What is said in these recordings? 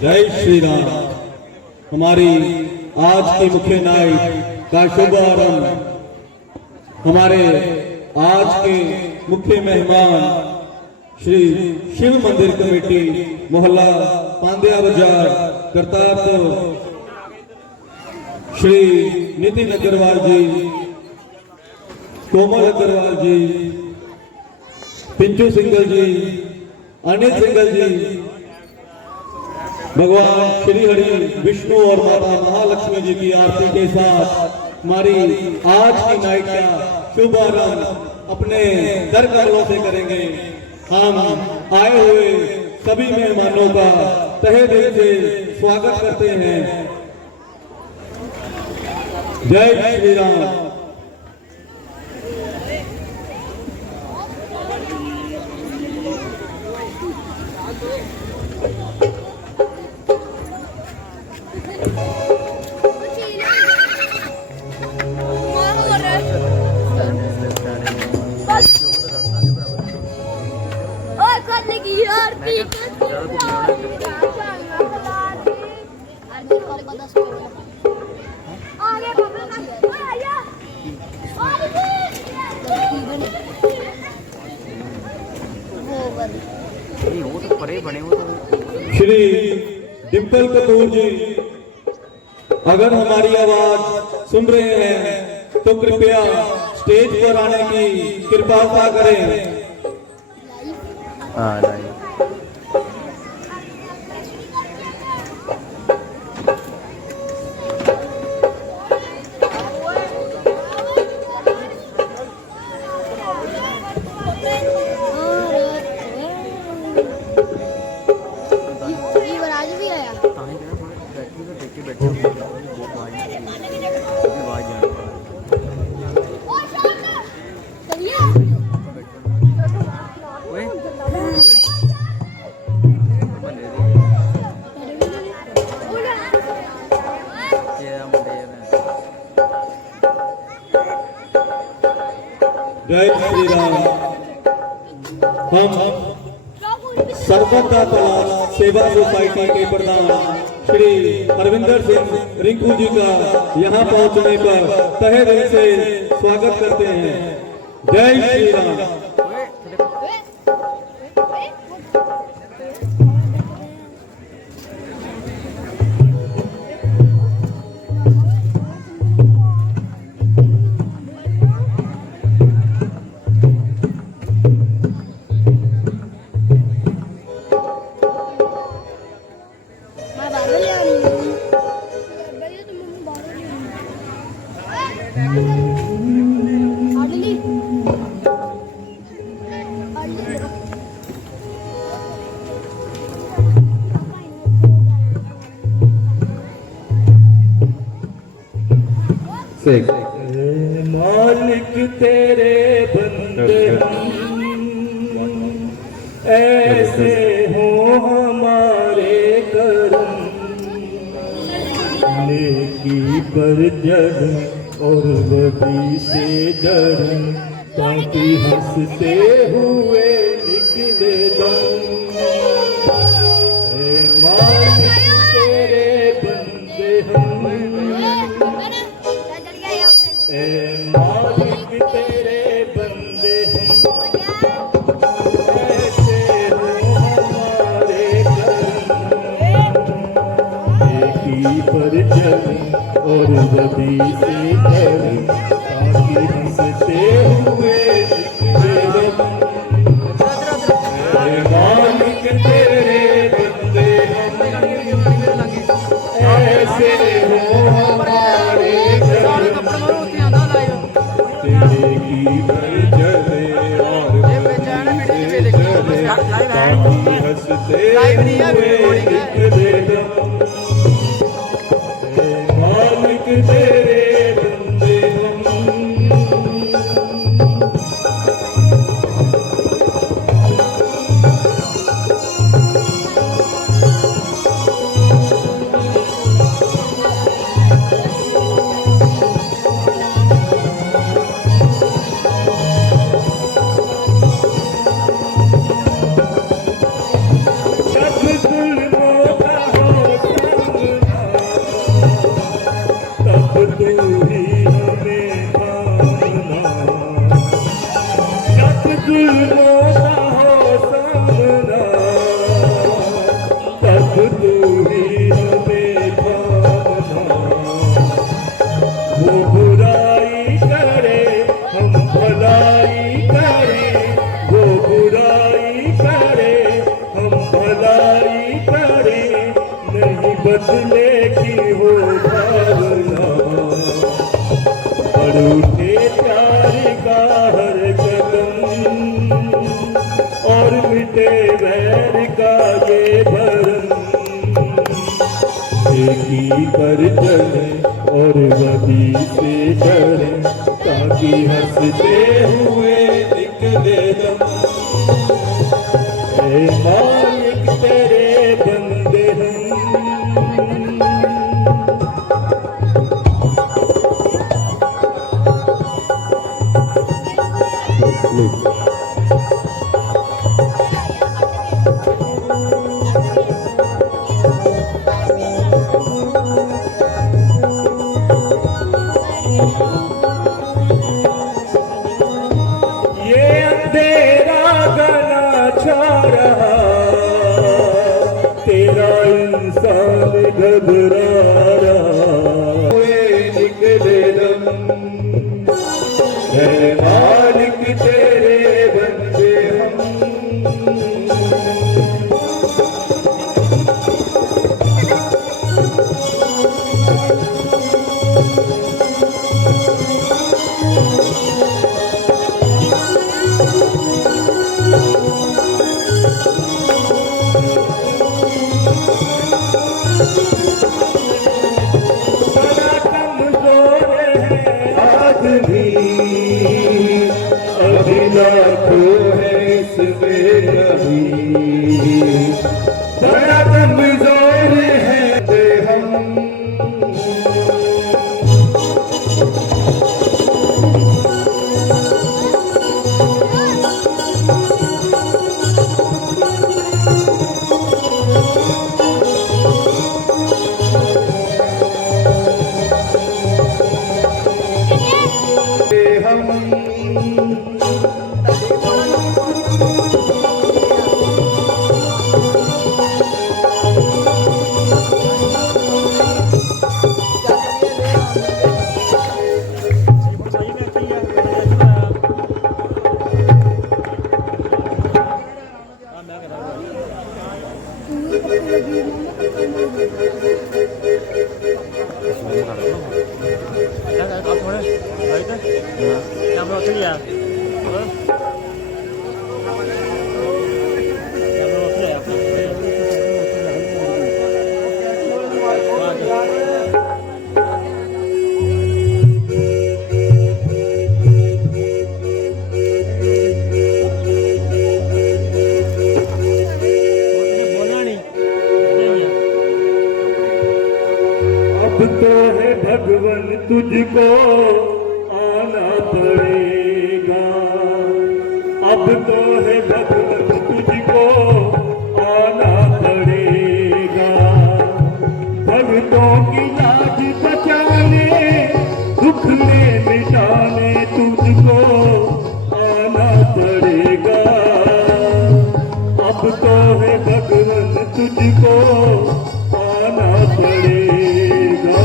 जय श्री राम। हमारी आज की मुख्य नाइट का शुभ आरंभ हमारे आज के मुख्य मेहमान श्री शिव मंदिर कमेटी मोहल्ला पांड्या बाजार करतारपुर श्री नितिन अग्रवाल जी, कोमल अग्रवाल जी, पिंचू सिंगल जी, अनिल सिंगल जी, भगवान श्री हरि विष्णु और माता महालक्ष्मी जी की आरती के साथ हमारी आज की नाइट का शुभ आरंभ अपने दर कमलों से करेंगे। हम आए हुए सभी मेहमानों का तहे दिल से स्वागत करते हैं। जय श्री राम। श्री डिम्पल कपूर जी, अगर हमारी आवाज सुन रहे हैं तो कृपया स्टेज पर आने की कृपा करें। जय श्री राम। हम सरबत तलाश सेवा सोसाइटी के प्रधान श्री हरविंदर सिंह रिंकू जी का यहाँ पहुँचने पर तहे दिल से स्वागत करते हैं। जय श्री राम। मालिक तेरे बंदे ऐसे हो हमारे करम, नेकी पर जड़ और बदी से जड़, ताकि हंसते हुए निकले दम। मालिक तेरे बंदे हम, मालिक तेरे बंदे हैं, ऐसे हो हमारे करम, नेकी पर जड़ और बदी से जड़, ताकि हंसते हुए निकले दम। मालिक तेरे बंदे हम, ऐसे हो हमारे करम, की पर जले और जले, ताकि हंसते हुए निकले दम। मालिक तेरे बंदे हम। जब जुल्मों का हो जुल्मों का हो सामना, तब तू ही हमें थामना। वो बुराई करे हम भलाई करें, वो बुराई करे हम भलाई करें, नहीं बदलेगी वो भावना। बढ़ उठे प्यार का हर कदम और मिटे वैर का ये भरम। एक ही पर चले और वही से डरे, ताकि हंसते हुए निकले दम। ऐ मालिक तेरे बंदे हम। ये अंधेरा घना छा रहा, तेरा इंसान घबरा रहा। हुए निकले दम, है मालिक तेरे बंदे हम। बड़ा कमजोर है आदमी, अभी लाखों है इसमें नबी। बड़ा कमजोर है हम। अब तो है भगवन तुझको आना पड़ेगा, अब तो है भगवन तुझको आना पड़ेगा। भक्तों की लाज बचाने, दुख में मिटाने तुझको आना पड़ेगा। अब तो है भगवन तुझको आना पड़ेगा,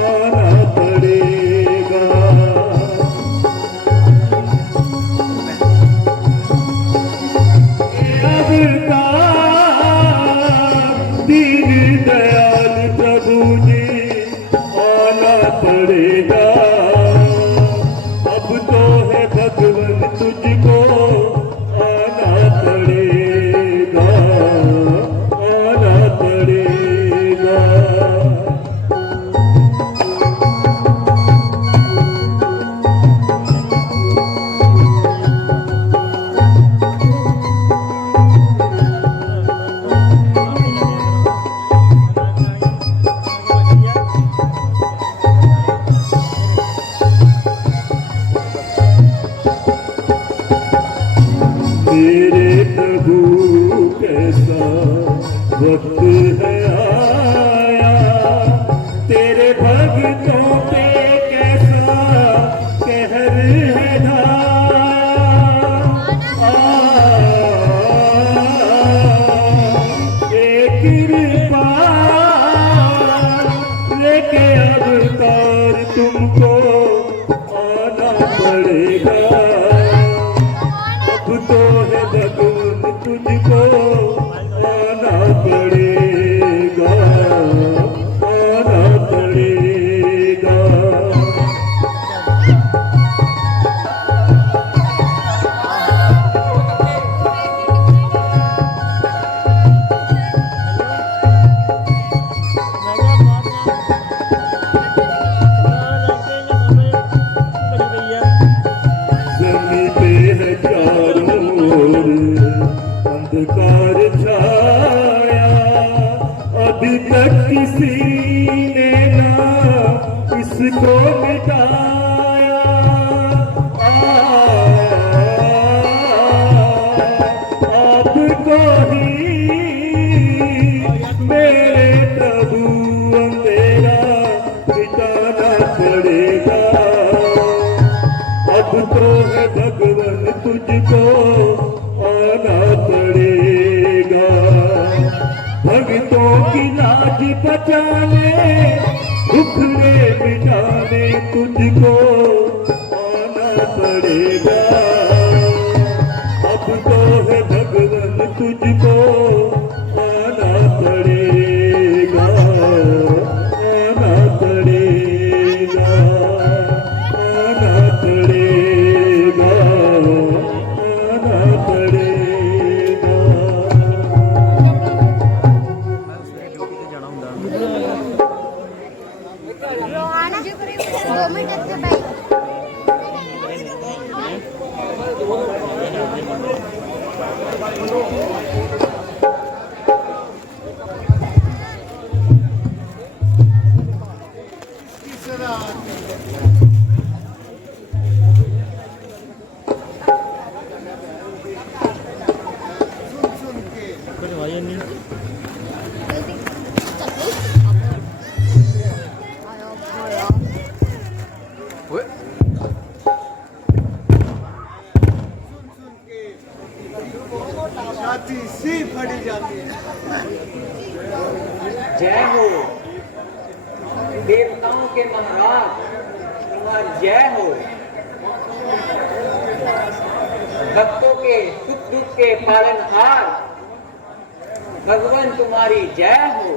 आना पड़ेगा। दीन दयाल प्रभु जी आना पड़ेगा। अब तो है भगवन तुझको आना पड़ेगा, आना पड़ेगा। मेरे प्रभु कैसा वक्त है आया, तेरे भक्तों पे कैसा कहर है ढाया। पड़ेगा। अब तो है भगवान तुझको आना पड़ेगा, आना पड़ेगा। ज़मीं पे है चारों ओर अंधकार छाया, अभी तक किसी ने ना इसको मिटाया। आपको ही मेरे प्रभु अंधेरा मिटाना पड़ेगा। अब तो है भगवान तुझको आना पड़ेगा। भक्तों की लाज बचाने, दुखड़े मिटाने तुझको आना पड़ेगा। अब तो है भगवान तुझको आना पड़ेगा, आना पड़ेगा, आना पड़ेगा, आना पड़ेगा। रोहाना 2 मिनट से बैठ छाती सी फटी जाती है। जय हो देवताओं के महाराज, तुम्हारी जय हो। भक्तों के सुख दुख के पालनहार भगवान तुम्हारी जय हो।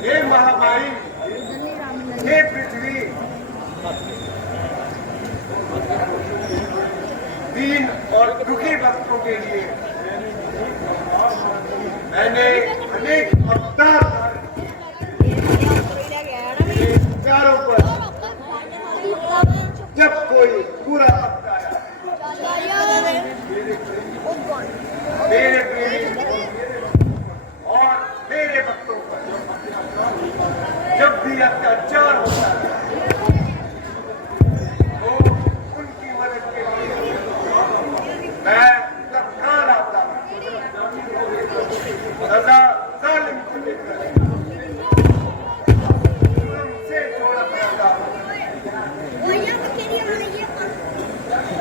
हे महामारी, हे पृथ्वी, दीन और दुखी भक्तों के लिए मैंने अनेक अवतार मेरे चारों पर जब कोई पूरा वक्त आया, मेरे प्रेमी और मेरे भक्तों पर जब भी अत्याचार होता है तो उनकी मदद के लिए मैं तत्काल आता हूं। सदा जालिम को लेकर उनसे जोड़ा पड़ता हूं।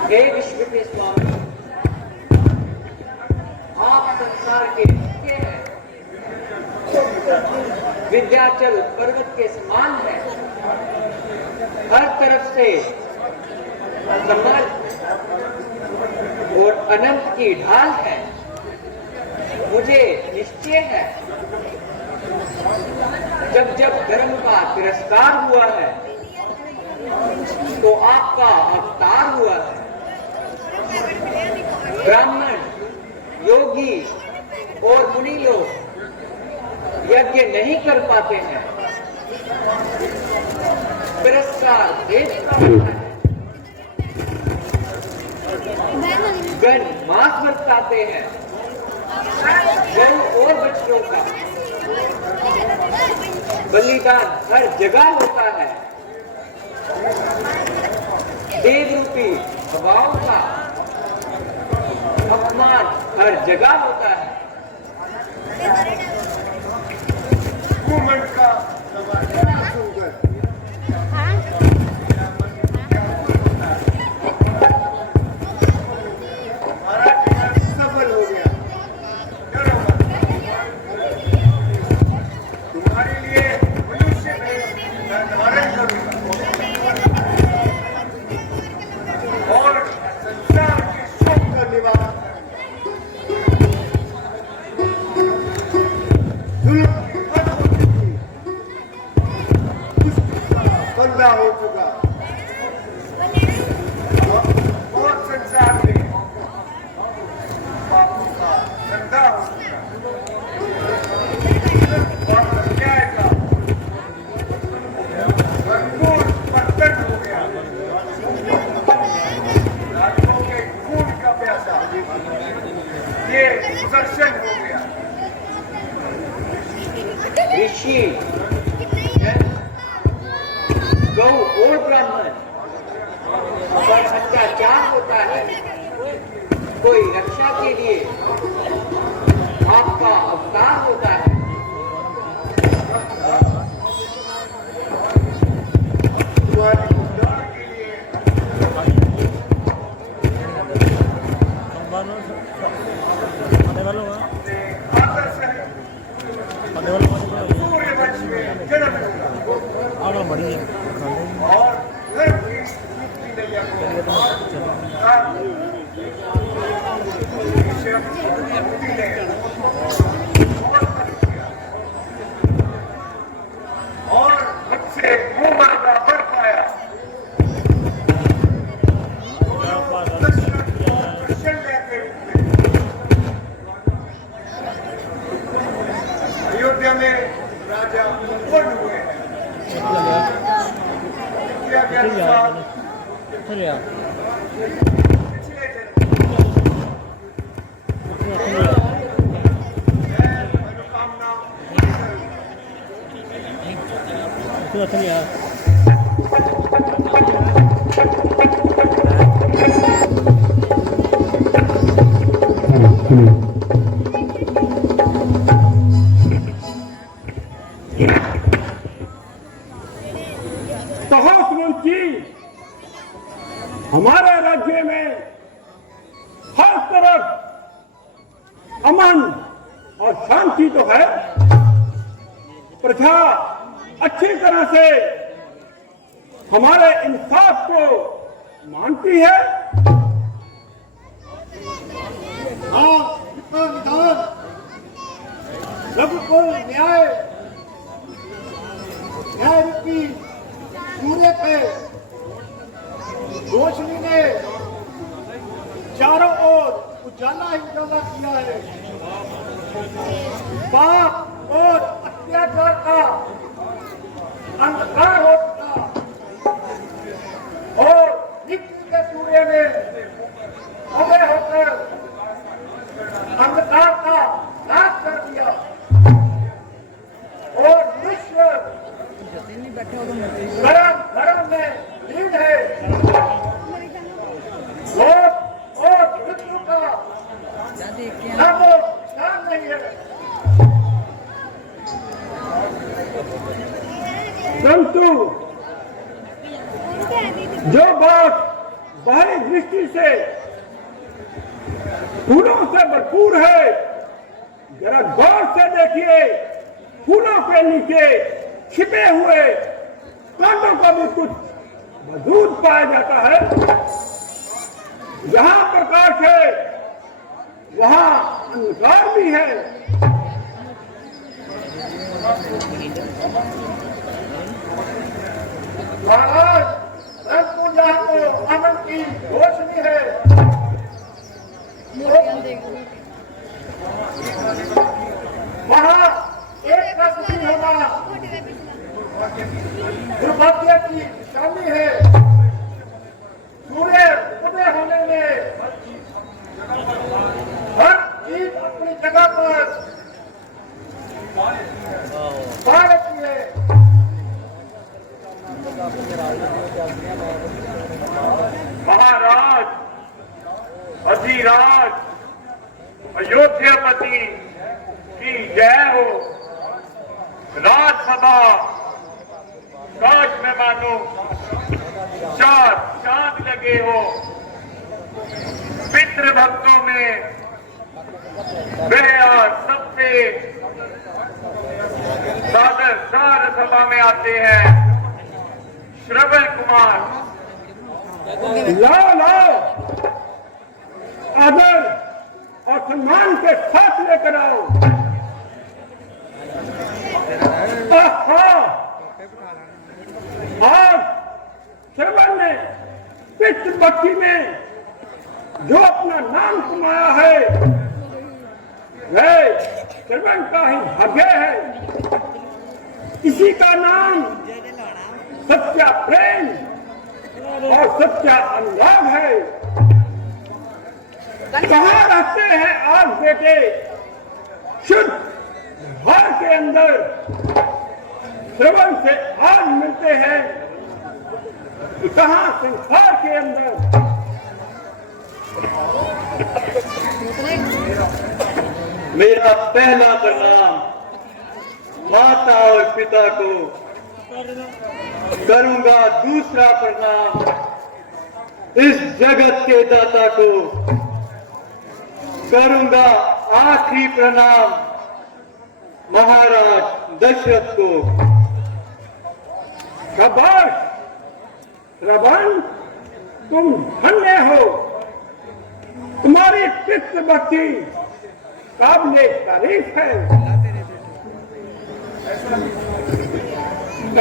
हे विश्व के स्वामी, आप संसार के सत्य हैं, विंध्याचल पर्वत के समान है, हर तरफ से समर्थ और अनंत की ढाल है। मुझे निश्चय है जब जब धर्म का तिरस्कार हुआ है तो आपका अवतार हुआ है। ब्राह्मण, योगी और मुनि लोग यज्ञ नहीं कर पाते हैं, तिरस्कार देता होता है। गण मांस बरसाते हैं, गौ और बच्चों का बलिदान हर जगह होता है। देव रूपी हवाओं का अपमान हर जगह होता है। घूमंड का समाचार सुनकर हमारा टीम सफल हो गया। डरो मत, तुम्हारे लिए मनुष्य में मैं धारण करूंगा। शील, गौ और ब्राह्मण पर अत्याचार होता है, कोई रक्षा के लिए आपका अवतार होता है। तुम्हारे उद्धार के लिए आदर सहित सूर्य वंश में जन्म लिया और धर्म की मुक्ति नैया को ईश्वर की मुक्ति ने और मुझसे मुंह मांगा बढ़ पाया। कौशल्या के रूप में अयोध्या में राजा उत्पन्न हुए हैं। विद्या के अनुसार पिछले मनोकामना हमारे राज्य में हर तरफ अमन और शांति तो है, प्रजा अच्छी तरह से हमारे इंसाफ को मानती है। हाँ, विधान रघुकुल न्याय रूपी सूर्य पे रोशनी ने चारों ओर उजाला ही उजाला किया है। पाप और अत्याचार का अंधकार होता और नित्य के सूर्य ने उदय होकर अंधकार का नाश कर दिया और विश्व धर्म में लीन है। लोग और मृत्यु का नामो निशान नहीं है। परंतु जो बात बाहरी दृष्टि से फूलों से भरपूर है, जरा गौर से देखिए, फूलों के नीचे छिपे हुए कांटों का भी कुछ वजूद पाया जाता है। जहां प्रकाश है वहां अंधकार भी है। महाराज, रंगपुर जहां को अमन की रोशनी है, वहां एक रस्ती होना दुर्भाग्य की निशानी है। सूर्य उदय होने में हर चीज अपनी जगह पर रहती है। महाराज, अधिराज, अयोध्यापति की जय हो। राजसभा काश में मानो चार चांद लगे हो। पितृभक्तों में वह सबसे सादर सभा में आते हैं श्रवण कुमार। लाओ लाओ, आदर और सम्मान के साथ लेकर आओ। आज श्रवण ने पितृभक्ति में जो अपना नाम कमाया है, वह श्रवण का ही भाग्य है। इसी का नाम सच्चा प्रेम और सच्चा अनुराग है। कहाँ रहते हैं आज बेटे शुद्ध घर के अंदर श्रवण से आज मिलते हैं, कहां संसार के अंदर। मेरा पहला प्रणाम माता और पिता को करूंगा, दूसरा प्रणाम इस जगत के दाता को करूंगा, आखिरी प्रणाम महाराज दशरथ को। शाबाश श्रवण, तुम धन्य हो, तुम्हारी पितृ भक्ति काबिले तारीफ है।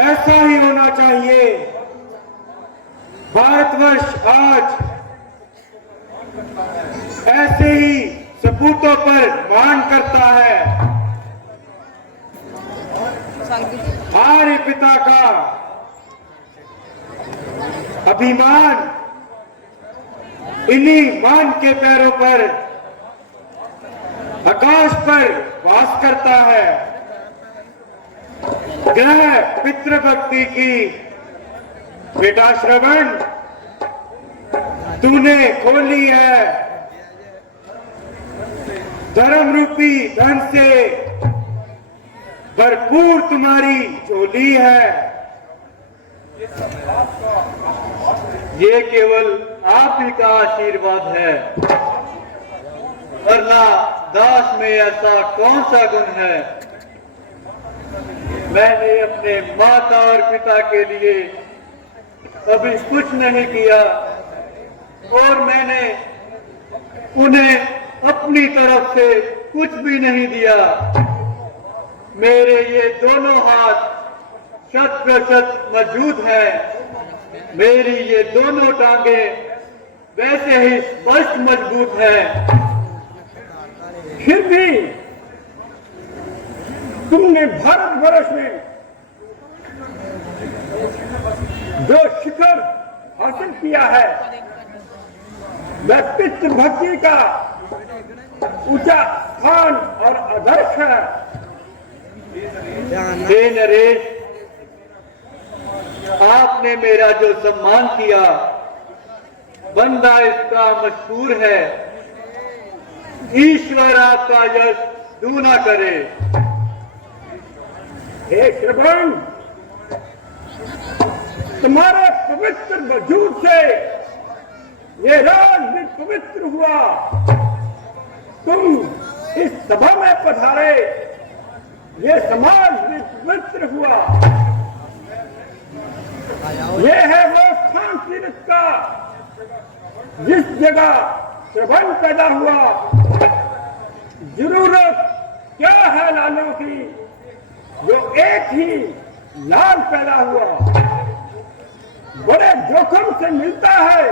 ऐसा ही होना चाहिए। भारतवर्ष आज ऐसे ही सपूतों पर मान करता है। आर्य पिता का अभिमान इन्हीं मान के पैरों पर आकाश पर वास करता है। ग्रह पितृभक्ति की बेटा श्रवण, तूने खोली है धर्म रूपी धन से भरपूर तुम्हारी झोली है। ये केवल आप ही का आशीर्वाद है, वरना दास में ऐसा कौन सा गुण है। मैंने अपने माता और पिता के लिए अभी कुछ नहीं किया और मैंने उन्हें अपनी तरफ से कुछ भी नहीं दिया। मेरे ये दोनों हाथ शत प्रतिशत मजबूत हैं, मेरी ये दोनों टांगें वैसे ही स्पष्ट मजबूत हैं। फिर भी तुमने भारतवर्ष में जो शिखर हासिल किया है वह पितृभक्ति का ऊंचा स्थान और आदर्श है। हे नरेश, आपने मेरा जो सम्मान किया, बंदा इसका मशहूर है। ईश्वर आपका यश दूना करे। हे श्रवण, तुम्हारे पवित्र वजूद से ये राज भी पवित्र हुआ। तुम इस सभा में पधारे, ये समाज भी पवित्र हुआ। ये है वो स्थान तीर्थ का जिस जगह श्रवण पैदा हुआ। जरूरत क्या है लालों की, जो एक ही लाल पैदा हुआ। बड़े जोखम से मिलता है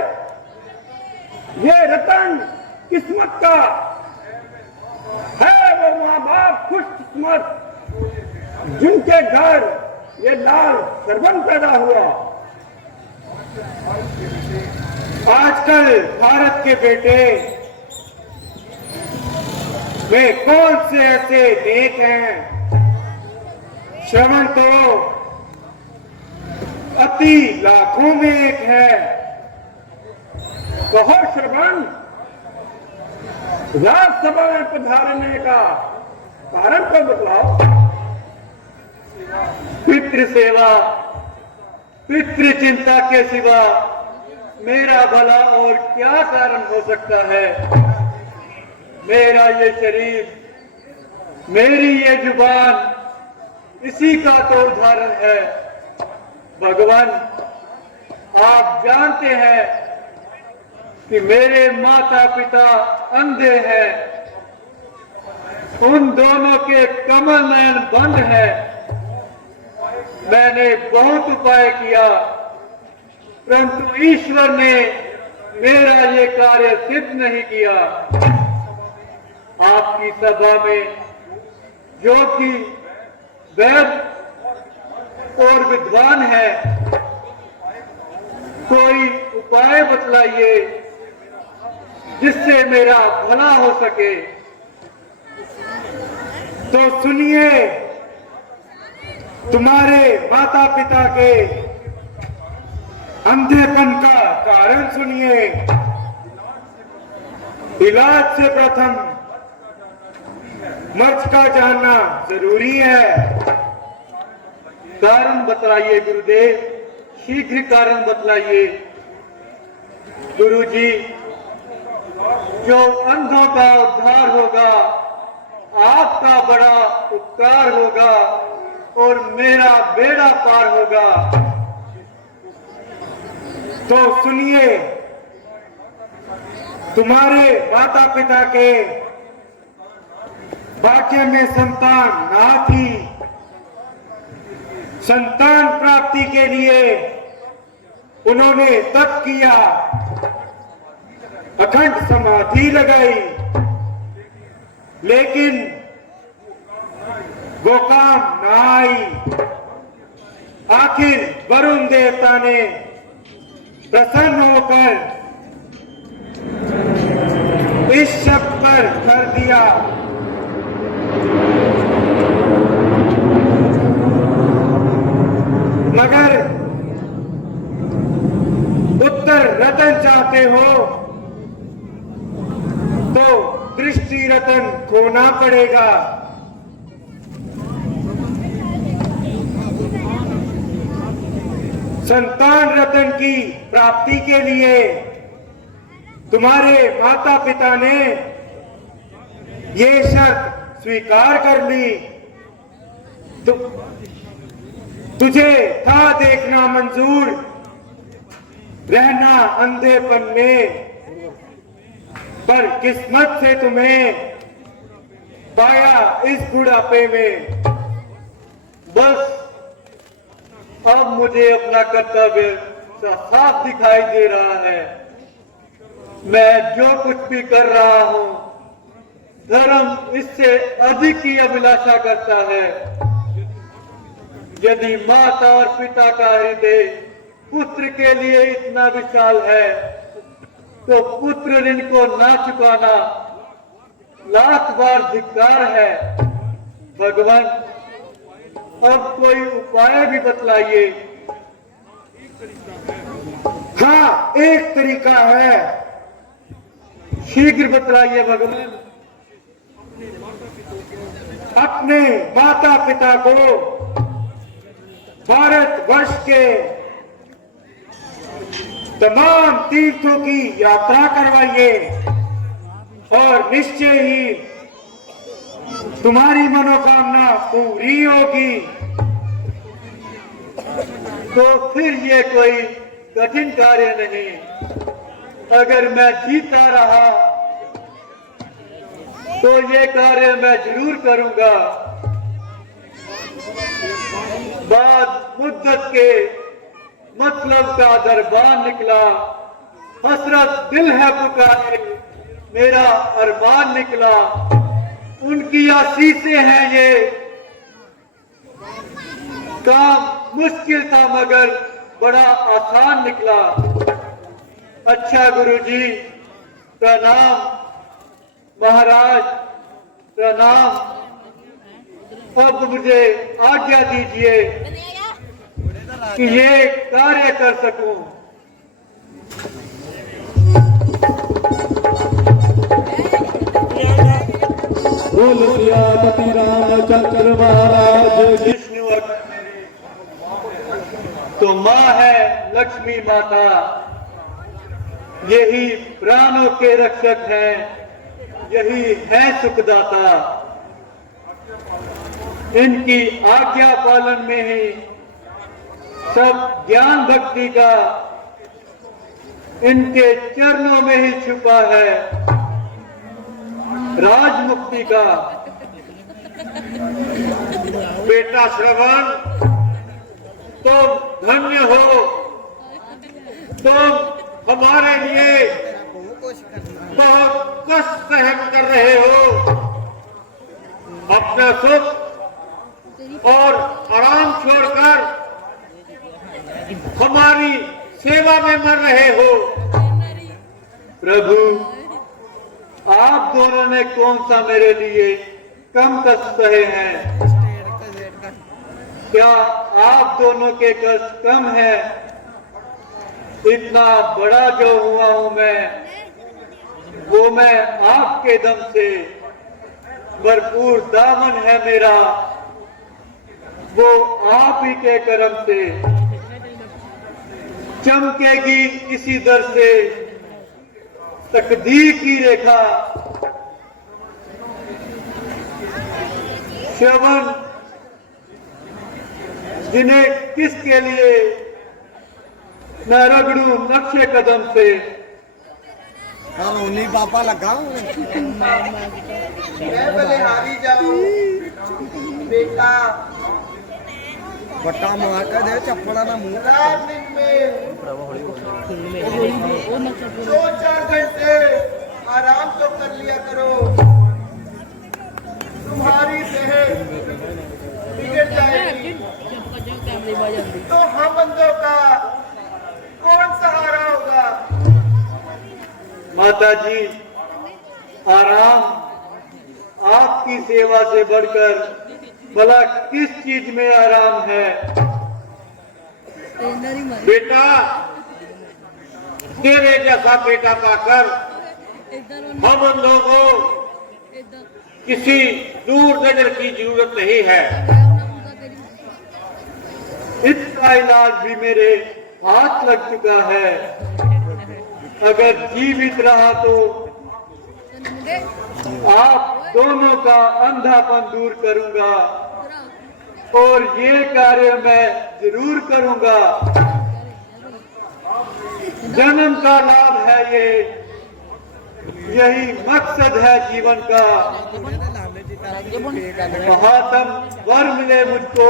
ये रतन किस्मत का है। वो माँ बाप खुशकिस्मत जिनके घर ये लाल श्रवण पैदा हुआ। आजकल भारत के बेटे वे कौन से ऐसे नेक हैं? श्रवण तो अति लाखों में एक है। कहो श्रवण, राज्यसभा में पधारने का कारण को बतलाओ। पितृ सेवा, पितृ चिंता के सिवा मेरा भला और क्या कारण हो सकता है। मेरा ये शरीर, मेरी ये जुबान इसी का तो उदाहरण है। भगवान, आप जानते हैं कि मेरे माता पिता अंधे हैं, उन दोनों के कमल नयन बंद है। मैंने बहुत उपाय किया, परंतु ईश्वर ने मेरा ये कार्य सिद्ध नहीं किया। आपकी सभा में जो कि वैद और विद्वान है, कोई उपाय बतलाइए जिससे मेरा भला हो सके। तो सुनिए, तुम्हारे माता पिता के अंधेपन का कारण सुनिए। इलाज से प्रथम मर्ज का जानना जरूरी है। कारण बतलाइए गुरुदेव, शीघ्र कारण बतलाइए। गुरुजी, जो अंधों का उद्धार होगा आपका बड़ा उपकार होगा और मेरा बेड़ा पार होगा। तो सुनिए, तुम्हारे माता पिता के भाग्य में संतान ना थी। संतान प्राप्ति के लिए उन्होंने तप किया, अखंड समाधि लगाई, लेकिन वो काम ना आई। आखिर वरुण देवता ने प्रसन्न होकर इस शब्द पर कर दिया, मगर उत्तर रतन चाहते हो तो दृष्टि रतन खोना पड़ेगा। संतान रतन की प्राप्ति के लिए तुम्हारे माता पिता ने ये शर्त स्वीकार कर ली। तुझे था देखना मंजूर, रहना अंधेपन में, पर किस्मत से तुम्हें पाया इस बुढ़ापे में। बस अब मुझे अपना कर्तव्य साफ दिखाई दे रहा है। मैं जो कुछ भी कर रहा हूँ, धर्म इससे अधिक की अभिलाषा करता है। यदि माता और पिता का हृदय पुत्र के लिए इतना विशाल है, तो पुत्र ऋण को ना चुकाना लाख बार धिक्कार है। भगवान, अब कोई उपाय भी बतलाइए। हाँ, एक तरीका है। शीघ्र बतलाइए भगवान। अपने माता पिता को भारतवर्ष के तमाम तीर्थों की यात्रा करवाइए और निश्चय ही तुम्हारी मनोकामना पूरी होगी। तो फिर ये कोई कठिन कार्य नहीं। अगर मैं जीता रहा तो ये कार्य मैं जरूर करूंगा। बाद मुद्दत के मतलब का दरबार निकला, हसरत दिल है पुकारे, मेरा अरमान निकला। उनकी आशीषें हैं ये, काम मुश्किल था मगर बड़ा आसान निकला। अच्छा गुरुजी, प्रणाम। महाराज प्रणाम। अब मुझे आज्ञा दीजिए कि ये कार्य कर सकूं। बोल सियापति रामचंद्र महाराज की। विष्णु तो माँ है लक्ष्मी माता, यही प्राणों के रक्षक हैं, यही है सुखदाता। इनकी आज्ञा पालन में ही सब ज्ञान भक्ति का इनके चरणों में ही छुपा है, राज मुक्ति का। बेटा श्रवण, तुम धन्य हो। तुम हमारे लिए बहुत कष्ट सहन कर रहे हो। अपना सुख और आराम छोड़कर हमारी सेवा में मर रहे हो। प्रभु, आप दोनों ने कौन सा मेरे लिए कम कष्ट सहे हैं। क्या आप दोनों के कष्ट कम है? इतना बड़ा जो हुआ हूं मैं, वो मैं आपके दम से, भरपूर दामन है मेरा, वो आप ही के करम से। चमकेगी इसी दर से तकदीर की रेखा, श्रवण जिन्हें किसके लिए मैं रगड़ू नक्शे कदम से। उन्हीं पापा लगा मैं बलिहारी जाऊं बेटा, बट्टा मार कर दे चप्पड़ा ना मुंह में 2-4 घंटे आराम तो कर लिया करो, तुम्हारी सेहत बिगड़ जाएगी तो हम बंदों का कौन सहारा होगा? माता जी, आराम आपकी सेवा से बढ़कर भला किस चीज में आराम है? बेटा, तेरे जैसा बेटा पाकर हम अंधों को किसी दूर नजर की जरूरत नहीं है। इसका इलाज भी मेरे हाथ लग चुका है। अगर जीवित रहा तो आप दोनों का अंधापन दूर करूंगा और ये कार्य मैं जरूर करूंगा। जन्म का लाभ है ये, यही मकसद है जीवन का। महात्म वर मिले मुझको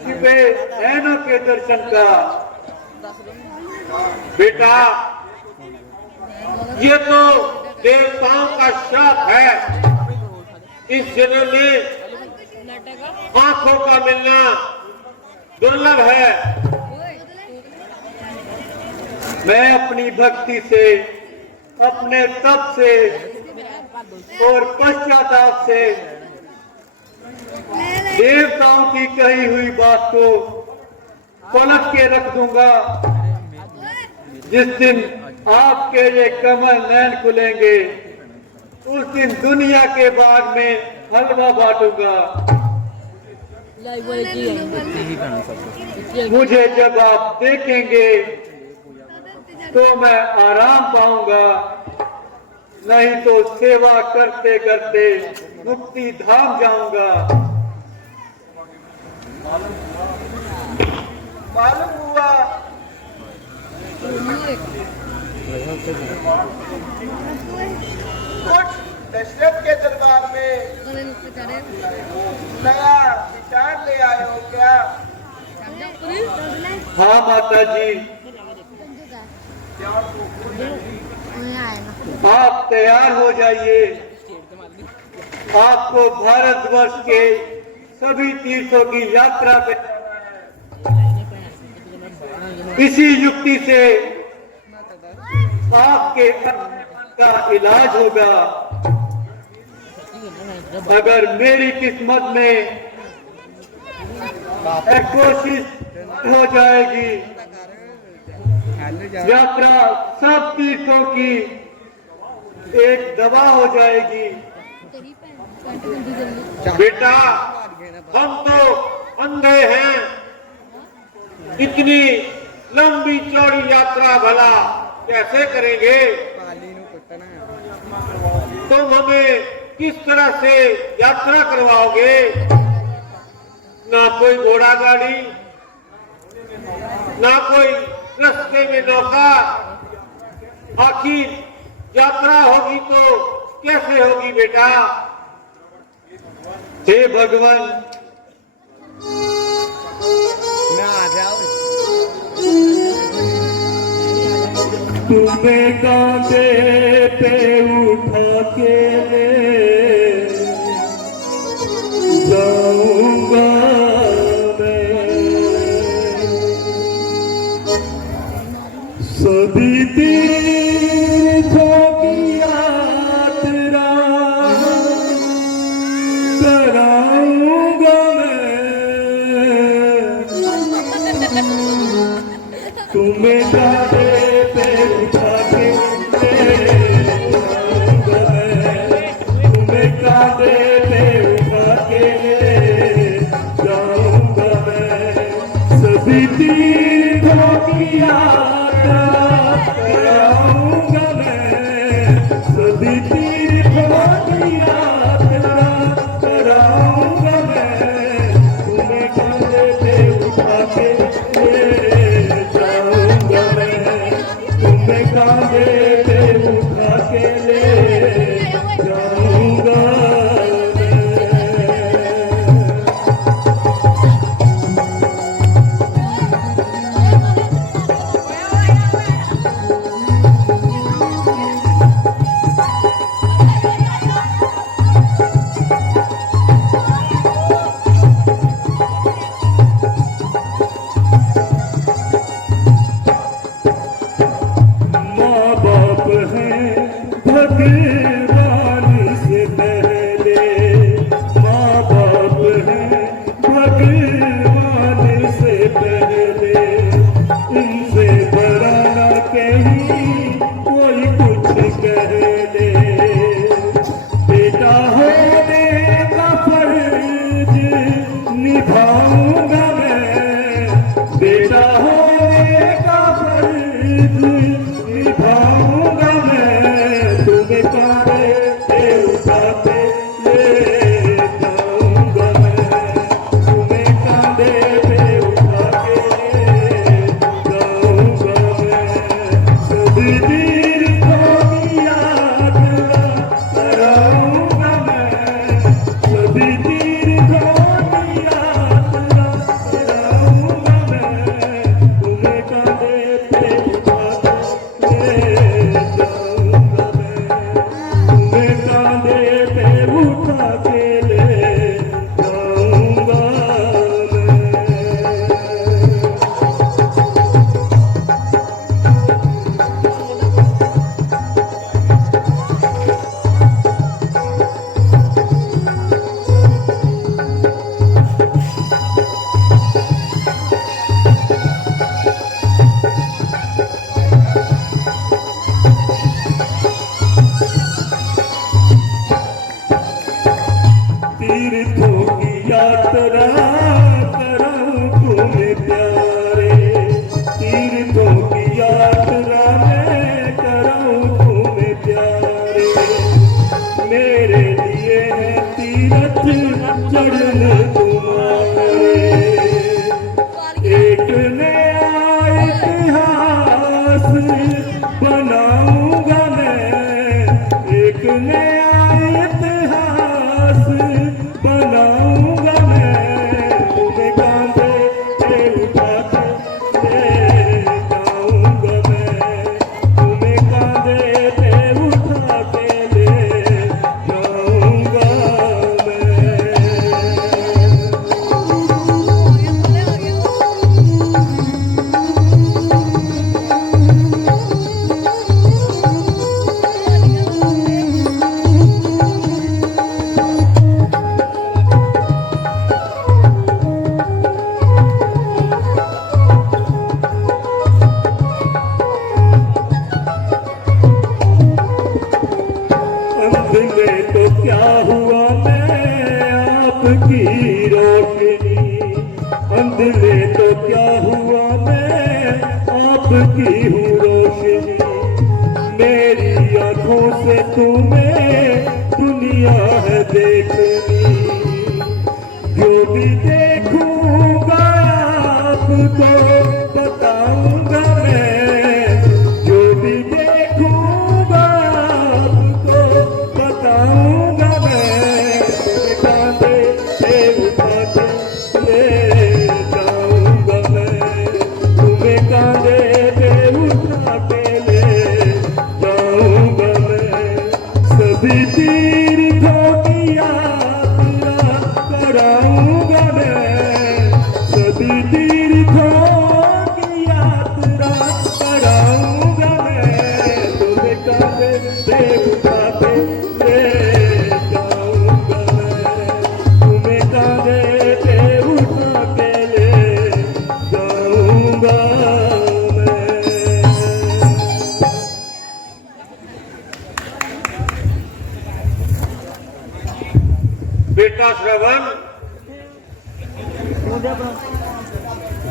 छिपे नैनों के दर्शन का। बेटा, ये तो देवताओं का शाप है। इस जन्म में आंखों का मिलना दुर्लभ है। मैं अपनी भक्ति से, अपने तप से और पश्चाताप से देवताओं की कही हुई बात को पलट के रख दूंगा। जिस दिन आपके ये कमल नैन खुलेंगे, उस दिन दुनिया के बाग में हलवा बांटूंगा। मुझे जब आप देखेंगे तो मैं आराम पाऊंगा, नहीं तो सेवा करते करते मुक्ति धाम जाऊंगा। मालूम हुआ कुछ दशरथ के दरबार में नया विचार ले आए हो क्या? हाँ माता जी, आप तैयार हो जाइए। आपको भारतवर्ष के सभी तीर्थों की यात्रा पे इसी युक्ति से आपके का इलाज होगा। अगर मेरी किस्मत में कोशिश हो जाएगी, यात्रा सब तीर्थों की एक दवा हो जाएगी। बेटा, हम तो अंधे हैं, इतनी लंबी चौड़ी यात्रा भला कैसे करेंगे? तुम हमें किस तरह से यात्रा करवाओगे? ना कोई घोड़ा गाड़ी, ना कोई रास्ते में नौका। आखिर यात्रा होगी तो कैसे होगी बेटा? हे भगवान, मैं आ जाऊं। तुम्हें कांधे पे उठा के जाऊंगा मैं, सभी तीर्थों की यात्रा कांधे पे उठा के ले जाऊंगा भगवान से पहले माँ बाप है भगवान से पहले इनसे बड़ा ना कहीं कोई कुछ कह ले बेटा होने का फर्ज निभाऊंगा मैं बेटा होने का फर्ज निभाऊंगा तुम्हें कांधे पे उठा के ले जाऊंगा मैं तुम्हें कांधे पे उठा के ले जाऊंगा मैं सभी तीर्थों की यात्रा कराऊंगा मैं सभी तीर्थों की यात्रा कराऊंगा मैं तुम्हें कांधे पे उठा के ले जाऊंगा तुम्हें कांधे पे उठा के ले जाऊंगा तीर्थों की यात्रा कराऊं तुम्हें प्यारे तीर्थों की यात्रा मैं कराऊं तुम्हें प्यारे मेरे लिए है तीरथ चरण तुम्हारे एक नया इतिहास बनाऊंगा मैं एक नया इतिहास बनाऊंगा मैं तुम्हें कांधे पे उठा के ले जाऊंगा मैं तुम्हें कांधे पे उठा के ले जाऊंगा मैं अंधेरे तो क्या हुआ मैं आपकी रोशनी अंधेरे तो क्या हुआ मैं आपकी हूँ रोशनी मेरी आंखों से तुम्हें दुनिया है देखनी जो भी देखूंगा आपको बताऊंगा मैं जो भी देखूंगा आपको बताऊंगा मैं तुम्हें कांधे पे उठा के ले जाऊंगा मैं तुम्हें कांधे पे उठा के ले जाऊंगा मैं सभी तीर्थों की यात्रा कराऊंगा मैं सभी तीर्थों की यात्रा कराऊंगा मैं तुम्हें कांधे पे उठा के ले जाऊंगा मैं तुम्हें कांधे पे उठा के ले जाऊंगा मैं बेटा श्रवण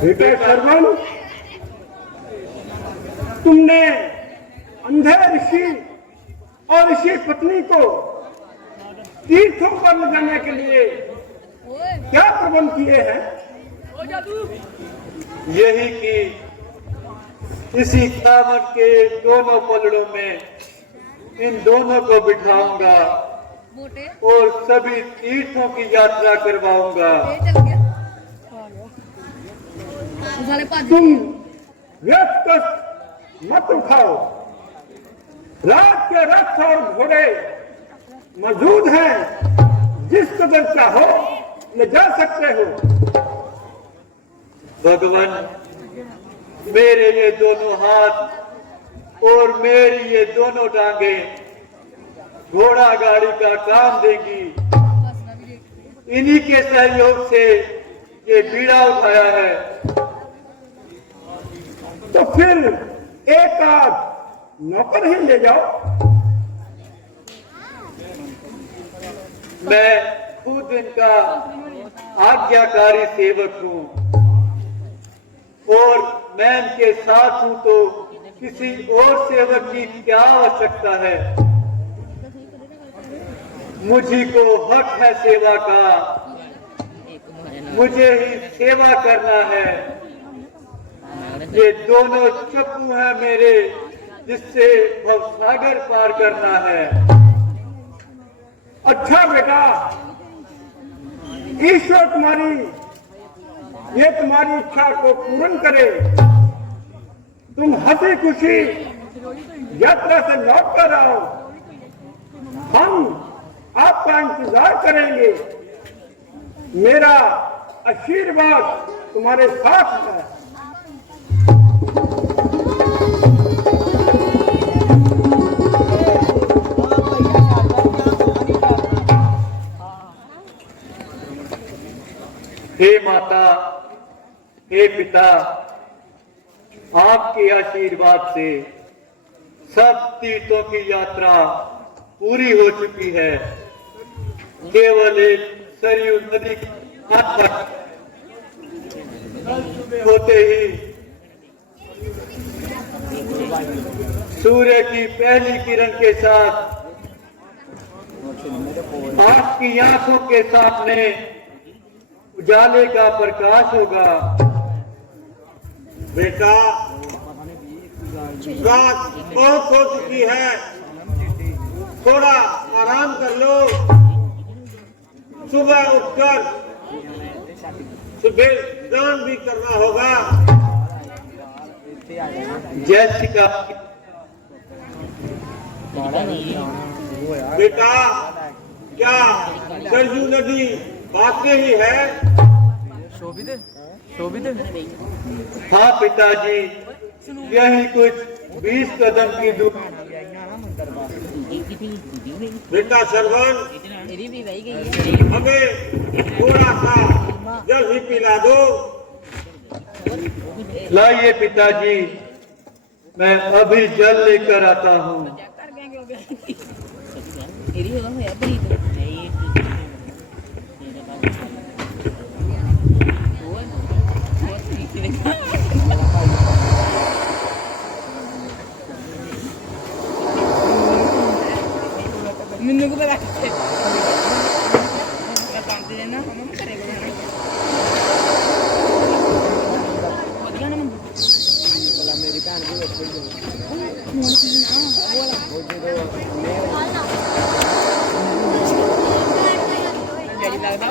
बेटे श्रवण तुमने अंधे ऋषि और ऋषि पत्नी को तीर्थों पर ले जाने के लिए क्या प्रबंध किए हैं? यही कि इसी क़यामत के दोनों पलड़ों में इन दोनों को बिठाऊंगा और सभी तीर्थों की यात्रा करवाऊंगा। तुम व्यस्त मत उठाओ, रात के रथ और घोड़े मौजूद हैं, जिस कदर चाहो ले जा सकते हो। भगवान, मेरे ये दोनों हाथ और मेरी ये दोनों टांगे घोड़ा गाड़ी का काम देगी। इन्हीं के सहयोग से ये बीड़ा उठाया है। तो फिर एक आध नौकर ही ले जाओ। मैं खुद इनका आज्ञाकारी सेवक हूँ और मैं इनके साथ हूँ, तो किसी और सेवक की क्या आवश्यकता है। मुझी को हक है सेवा का, मुझे ही सेवा करना है। ये दोनों चप्पू हैं मेरे, जिससे भवसागर पार करना है। अच्छा बेटा, ईश्वर ये तुम्हारी इच्छा को पूर्ण करे। तुम हंसी खुशी यात्रा से लौट कर आओ। हम आपका इंतजार करेंगे। मेरा आशीर्वाद तुम्हारे साथ है। हे माता, हे पिता, आपके आशीर्वाद से सब तीर्थों की यात्रा पूरी हो चुकी है। केवल एक सरयू नदी होते ही सूर्य की पहली किरण के साथ आपकी आंखों के सामने उजाले का प्रकाश होगा। बेटा, रात बहुत हो चुकी है, थोड़ा आराम कर लो। सुबह उठकर सुबह स्नान भी करना होगा। जैसे का बेटा, क्या सरयू नदी पास में ही है? हाँ पिताजी, यही कुछ 20 कदम की दूरी। बेटा श्रवण, हमें थोड़ा सा जल ही पिला दो। लाइए पिताजी, मैं अभी जल लेकर आता हूँ। Minum gue lagi. Gak pantai na, kamu kare gue na. Bagaimana naman? Wala American gue. Jadi lagda.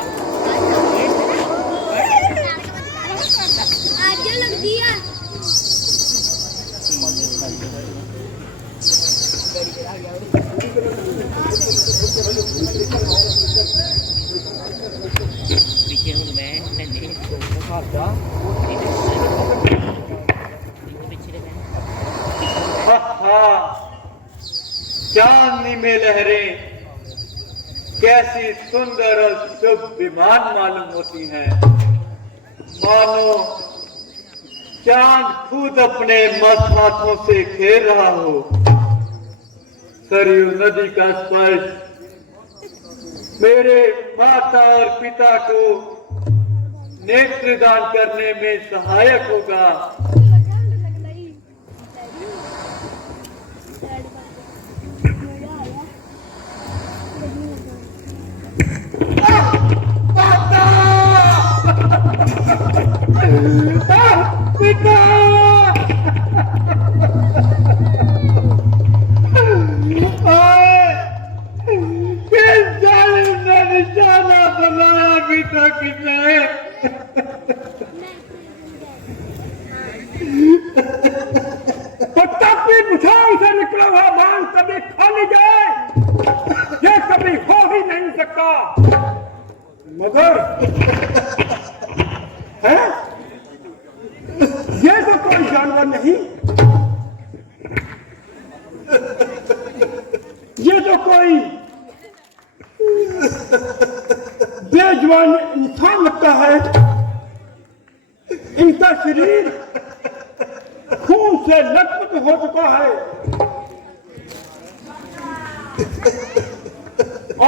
आगे लग दिया। चांदनी में लहरें कैसी सुंदर और शुभ विमान मालूम होती हैं। मानो चांद खुद अपने मस्त हाथों से खेल रहा हो। सरयू नदी का स्पर्श मेरे माता और पिता को नेत्रदान करने में सहायक होगा। पिता तो किसे तो तब भी बुझाऊ से निकला हुआ बांध कभी खाली जाए, ये कभी हो ही नहीं सकता। मगर है ये तो कोई जानवर नहीं, ये तो कोई बेजुबान इंसान लगता है। इनका शरीर खून से लथपथ हो चुका है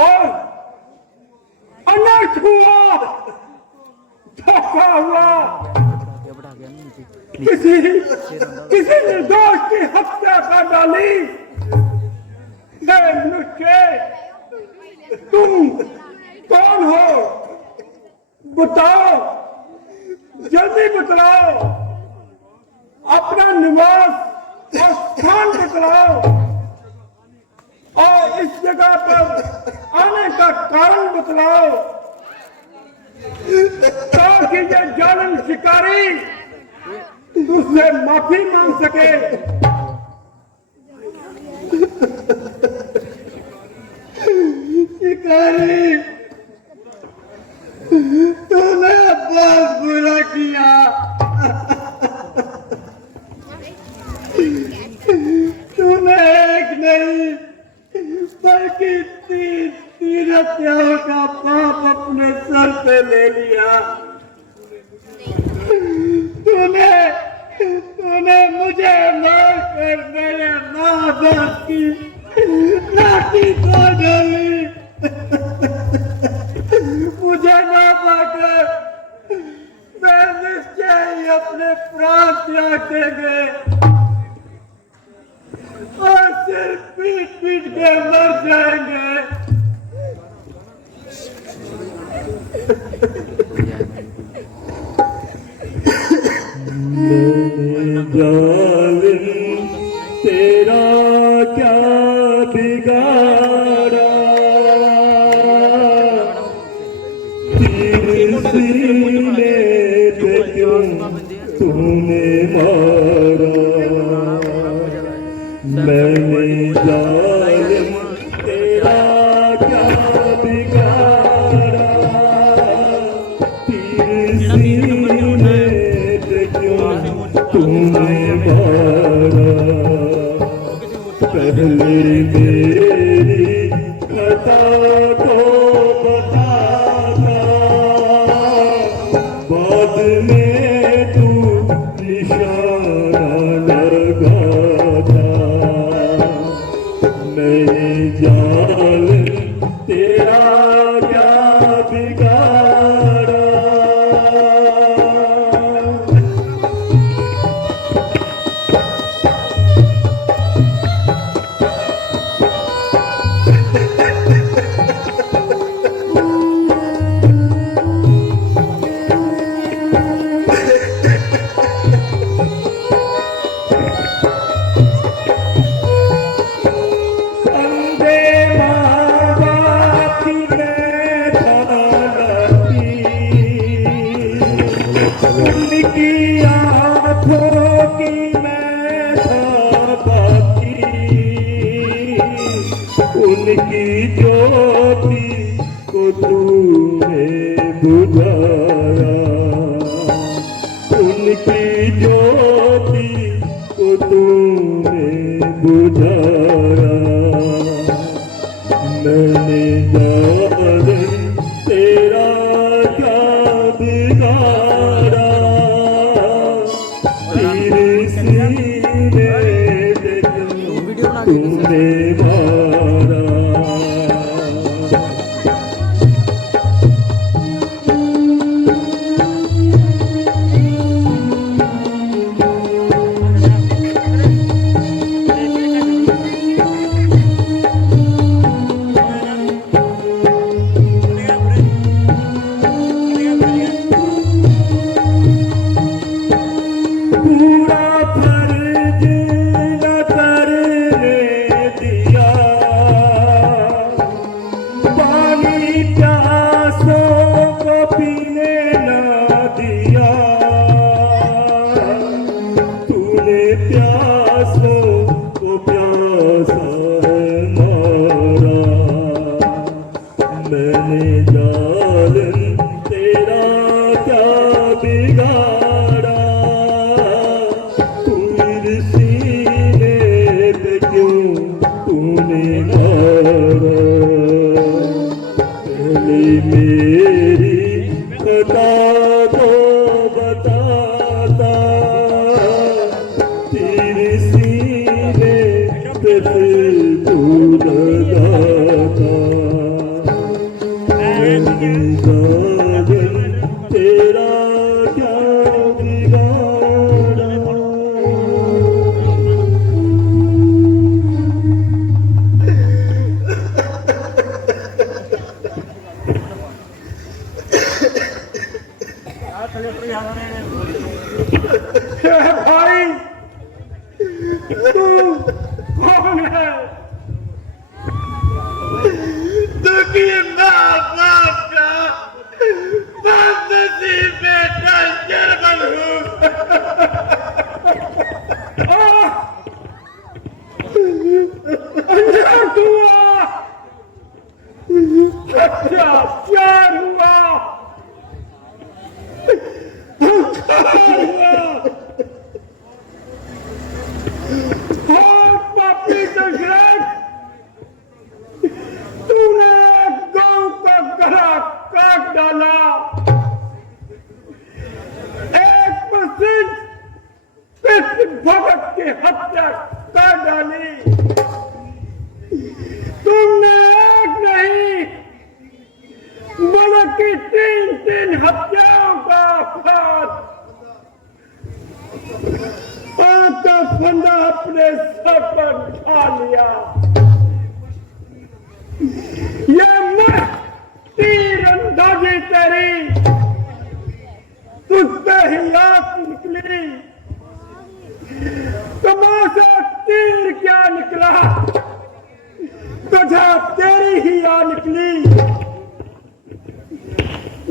और अनर्थ हुआ, धोखा हुआ। किसी निर्दोष की हत्या कर डाली। मनुष्य तुम कौन हो? बताओ, जल्दी बतलाओ, अपना निवास और स्थान बतलाओ और इस जगह पर आने का कारण बतलाओ, ताकि ये जालिम शिकारी तुझसे माफी मांग सके। शिकारी, तूने बहुत बुरा किया। तूने एक नहीं बल्कि तीन हत्याओं का पाप अपने सर पे ले लिया। तूने मुझे मार कर मेरे माँ बाप की नाटी को डाली। मुझे ना पाकर मैं निश्चय ही अपने प्राण त्याग देंगे और सिर्फ पीट पीट के मर जाएंगे। जालिम तेरा क्या बिगाड़ा, तीर सीने पे क्यों तूने मारा। मैंने जालिम तेरा क्या बिगाड़ा, तीर सीने पे क्यों तूने मारा। पहले मेरी खता को बताता, बाद में तू निशाना लगाता। मैं जालिम तेरा क्या बिगाड़ा। उनकी आँखों की मैं था बाकी, उनकी ज्योति को तूने बुझाया। उनकी ज्योति को तूने बुझाया। मैंने जालिम तेरा क्या बिगाड़ा, तेरे सीने पे तूने मारा। पूरा फर्ज न करने दिया, तेरा क्या बिगाड़ा। भाई तू कौन है? दुखी माँ बाप का बदनसीब बेटा जर्मन हूँ। अच्छा प्यार हुआ, पापी दशरथ, तूने गौ का गला काट डाला, एक प्रसिद्ध पितृ भगत की हत्या कर डाली। तुमने एक नहीं बल्कि 3 हत्याओं का अपराध का फंदा अपने सर पर उठा लिया। ये तीरंदाजी तेरी तुझसे ही आग निकली, तमाशा तीर क्या निकला, तुझे तेरी ही आ निकली।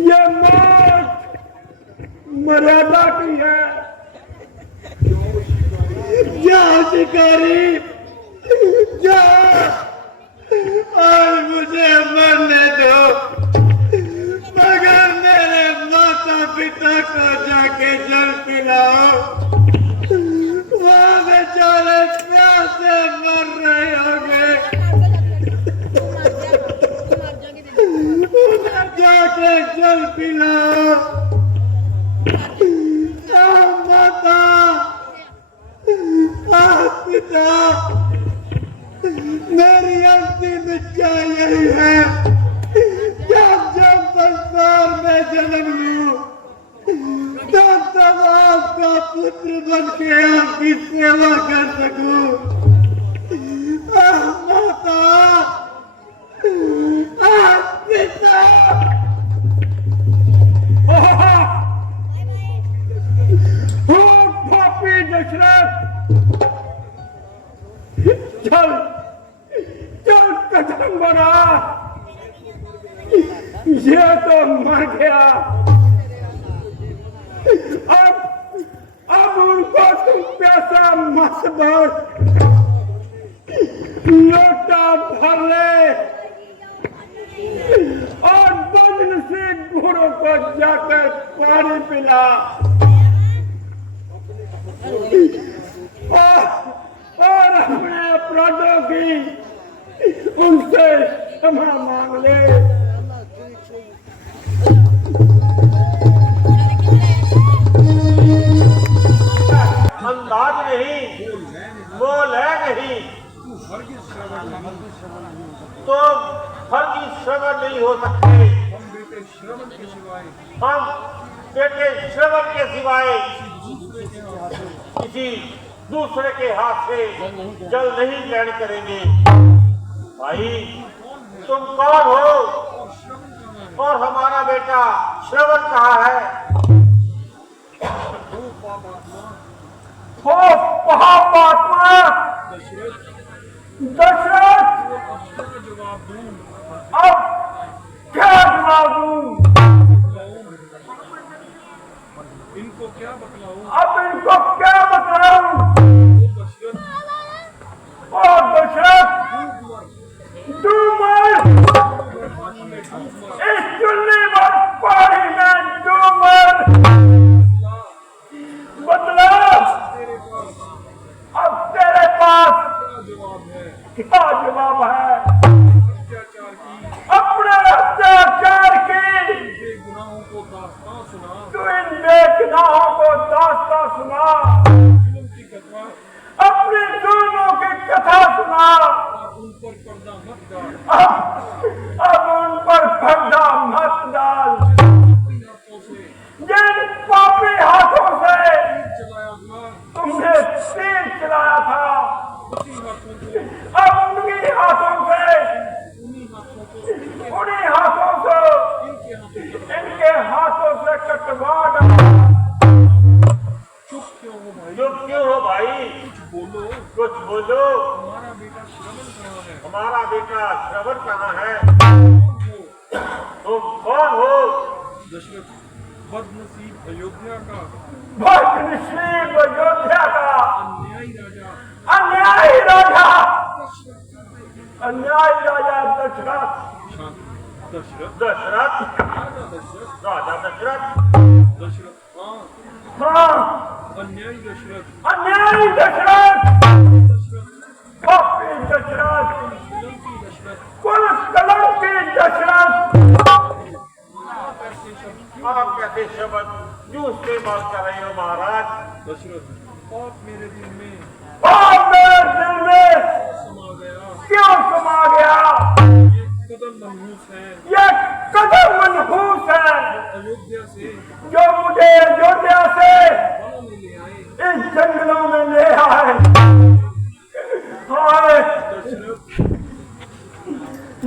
ये मौत मर्यादा की है। जा शिकारी जा, और मुझे मरने दो, मगर मेरे माता पिता को जाके जल पिलाओ। वहाँ बेचारे प्यास से मर रहे होंगे, उन्हें जाके जल पिलाओ। माता पिता, मेरी अंतिम इच्छा यही है, जब संसार में जन्म लूं, तब आपका पुत्र बन के आपकी सेवा कर सकूं। माता, पिता। पापी दशरथ, चल चल कदम बढ़ा, ये तो मर गया। अब उनको तुम प्यासा मत भर, लोटा भर ले और बदनसीब बूढ़ों को जाकर पानी पिला और अपने अपराधों की उनसे क्षमा मांग ले। अंदाज नहीं, बोल है नहीं, तो फल की श्रवण नहीं हो सकते। हम बेटे श्रवण के सिवाय किसी दूसरे के हाथ से जल नहीं ग्रहण करेंगे। भाई तुम कौन हो और हमारा बेटा श्रवण कहाँ है? हो महापात्मा दशरथ, अब क्या जवाब दूं? अब इनको क्या बताऊं? और दशरथ, तू मर, इस चुल्ली पर पानी में तू मर। बदला अब तेरे पास क्या जवाब है? अपने अत्याचार की तू इन बेगुनाहों को दास्तां सुना, अपने जुल्मों के कथा सुना। अब उन पर पर्दा मत डाल। जिन पापी हाथों से तुमने तीर चलाया था, अब उन्हीं हाथों से इनके हाथों से कटवा डाला। चुप क्यों हो भाई? कुछ बोलो। हमारा बेटा श्रवण कहाँ है? तुम कौन हो? बदनसीब अयोध्या का बदनसीब अयोध्या का अन्यायी राजा अन्यायी राजा दशरथ। दशरथ राजा दशरथ। हाँ, अन्यायी दशरथ अन्यायी दशरथ, पापी दशरथ, कुल कलंकी दशरथ। आप कैसे शब्द जूझते बात कर रहे हो महाराज? दशरथ पाप मेरे दिल में पाप मेरे दिल में समा गया। क्यों समा गया? ये कदम मनहूस है, ये कदम मनहूस है अयोध्या से जो मुझे अयोध्या से वनों में ले आए। इन जंगलों में ले आए। हाय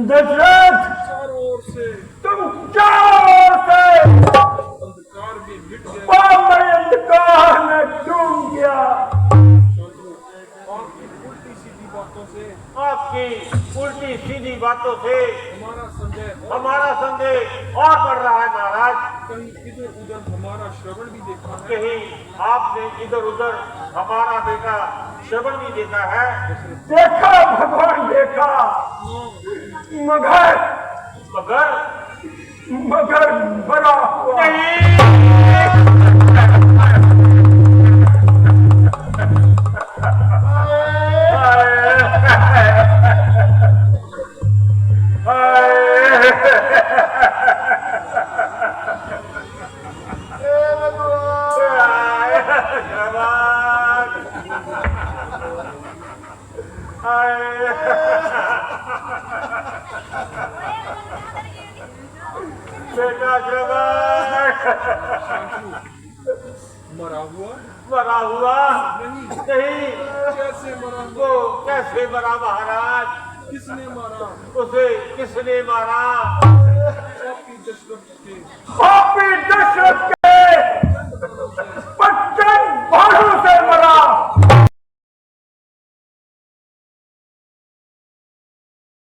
दशरथ, चारों ओर से तुम चारों ओर से अंधकार में मिट गए। पापी अंधकार में डूब गया। आपकी उल्टी सीधी बातों से आपकी उल्टी सीधी बातों से हमारा संदेह और बढ़ रहा है महाराज। कहीं इधर उधर हमारा श्रवण भी देखा है। कहीं आपने इधर उधर हमारा बेटा श्रवण भी देखा है। देखा भगवान देखा, मगर मगर बड़ा हुआ। बेटा श्रवण मरा हुआ नहीं। कैसे मरा? वो कैसे मरा महाराज? किसने मारा? उसे किसने मारा?